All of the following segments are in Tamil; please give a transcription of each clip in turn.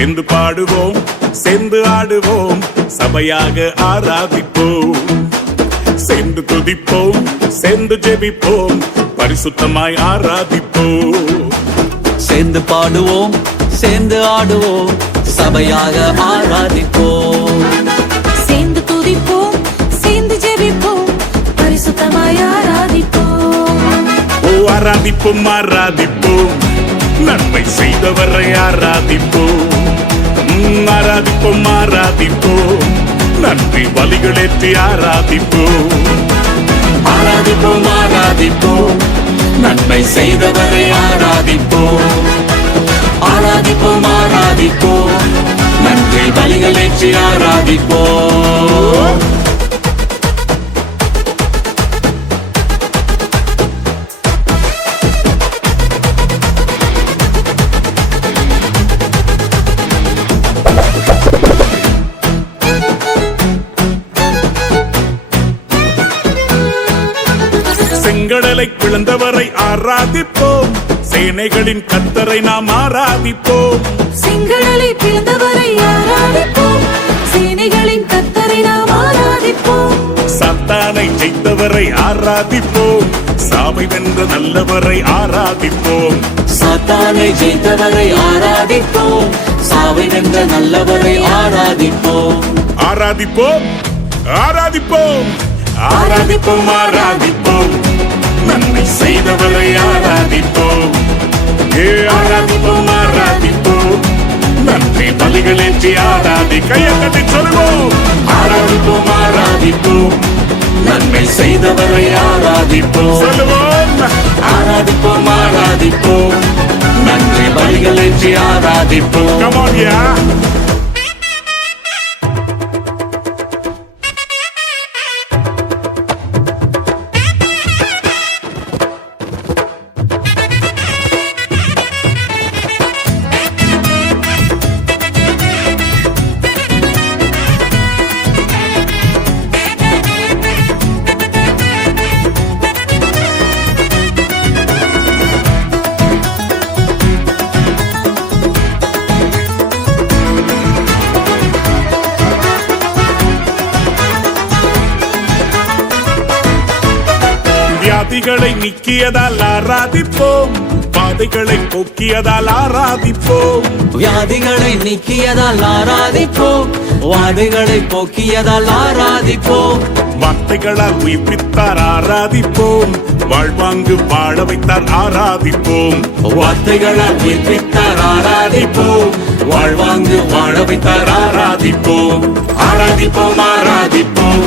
சேர்ந்து பாடுவோம், சேர்ந்து ஆடுவோம், சபையாக ஆராதிப்போம். சேர்ந்து துதிப்போம், சேர்ந்து ஜெபிப்போம், பரிசுத்தமாய் ஆராதிப்போம். சேர்ந்து பாடுவோம், சேர்ந்து ஆடுவோம், சபையாக ஆராதிப்போம். சேர்ந்து துதிப்போம், சேர்ந்து ஜெபிப்போம், பரிசுத்தமாய் ஆராதிப்போம். ஆராதிப்போம், ஆராதிப்போம், நன்மை செய்தவரை ஆராதிப்போம். ஆராதிப்போம், ஆராதிப்போம், நன்றி பலிகளேற்றி ஆராதிப்போம். ஆராதிப்போம், ஆராதிப்போம், நன்மை செய்தவரை ஆராதிப்போம். ஆராதிப்போம், ஆராதிப்போம், நன்றி பலிகளேற்றி ஆராதிப்போம். செங்கடலை பிளந்தவரை ஆராதிப்போம், சேனைகளின் கர்த்தரை நாம் ஆராதிப்போம். செங்கடலை பிளந்தவரை ஆராதிப்போம், சேனைகளின் கர்த்தரை நாம் ஆராதிப்போம். சாத்தானை ஜெயித்தவரை ஆராதிப்போம், சாவை வென்ற நல்லவரை ஆராதிப்போம். சாத்தானை ஜெயித்தவரை ஆராதிப்போம், சாவை வென்ற நல்லவரை ஆராதிப்போம். ஆராதிப்போம், ஆராதிப்போம், ஆராதிப்போம், ஆராதிப்போம், நன்மை செய்தவரை ஆராதிப்போம். ஆராதிப்போம், ஆராதிப்போம், நன்றி பலிகளேற்றி ஆராதி. கையை தட்டி சொல்லுவோம். ஆராதிப்போம், ஆராதிப்போம், நன்மை செய்தவரை ஆராதிப்போம். சொல்லுவோம். ஆராதிப்போம், ஆராதிப்போம், நன்றி பலிகளேற்றி ஆராதிப்போம். Come on, yeah. வியாதிகளை நீக்கியதால் ஆராதிப்போம், பாதைகளை போக்கியதால் ஆராதிப்போம். வியாதிகளை நீக்கியதால் ஆராதிப்போம், வாதைகளை போக்கியதால் ஆராதிப்போம். வார்த்தைகளால் உயிர்ப்பித்தார் ஆராதிப்போம், வாழ்வாங்கு வாழ வைத்தார் ஆராதிப்போம். வார்த்தைகளால் உயிர்ப்பித்தார் ஆராதிப்போம், வாழ்வாங்கு வாழ வைத்தார் ஆராதிப்போம். ஆராதிப்போம், ஆராதிப்போம்,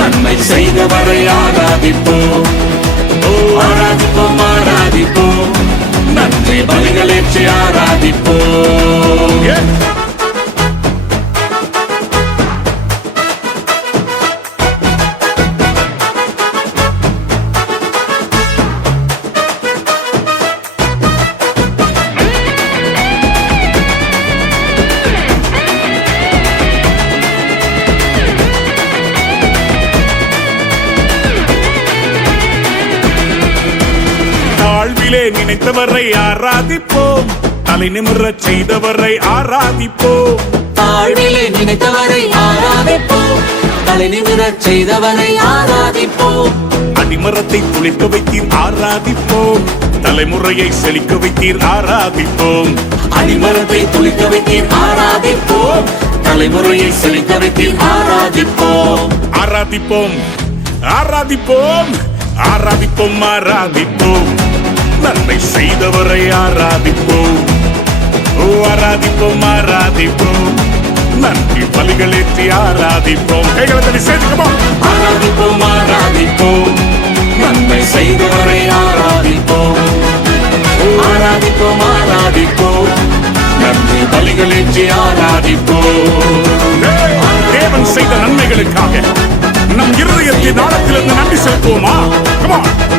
நன்மை செய்தவரை ஆராதிப்போம். ஆராதிப்போம், ஆராதிப்போம், நன்றி பலிகளேற்றி ஆராதிப்போம். தாழ்விலே நினைத்தவரை ஆராதிப்போம், தலை நிமிரச் செய்தவரை ஆராதிப்போம். தாழ்விலே நினைத்தவரை ஆராதிப்போம், தலை நிமிரச் செய்தவரை ஆராதிப்போம். அடிமரத்தை துளிக்க வைத்தீர் ஆராதிப்போம், தலைமுறையை செழிக்க வைத்தீர் ஆராதிப்போம். அடிமரத்தை துளிக்க வைத்தீர் ஆராதிப்போம், தலைமுறையை செழிக்க வைத்தீர் ஆராதிப்போம். ஆராதிப்போம், ஆராதிப்போம், ஆராதிப்போம், ஆராதிப்போம், நன்மை செய்தவரை ஆராதிப்போம். ஆராதிப்போம், ஆராதிப்போம், நன்றி பலிகளேற்றி ஆராதிப்போம். கைகளை தட்டி சேர்த்துக்கோம். ஆராதிப்போம், ஆராதிப்போம், நன்மை செய்தவரை ஆராதிப்போம். ஆராதிப்போம், ஆராதிப்போம், நன்றி பலிகளேற்றி ஆராதிப்போம். தேவன் செய்த நன்மைகளுக்காக நம் இருதயத்தின் ஆழத்திலிருந்து நன்றி செலுத்துவோமா? Come on.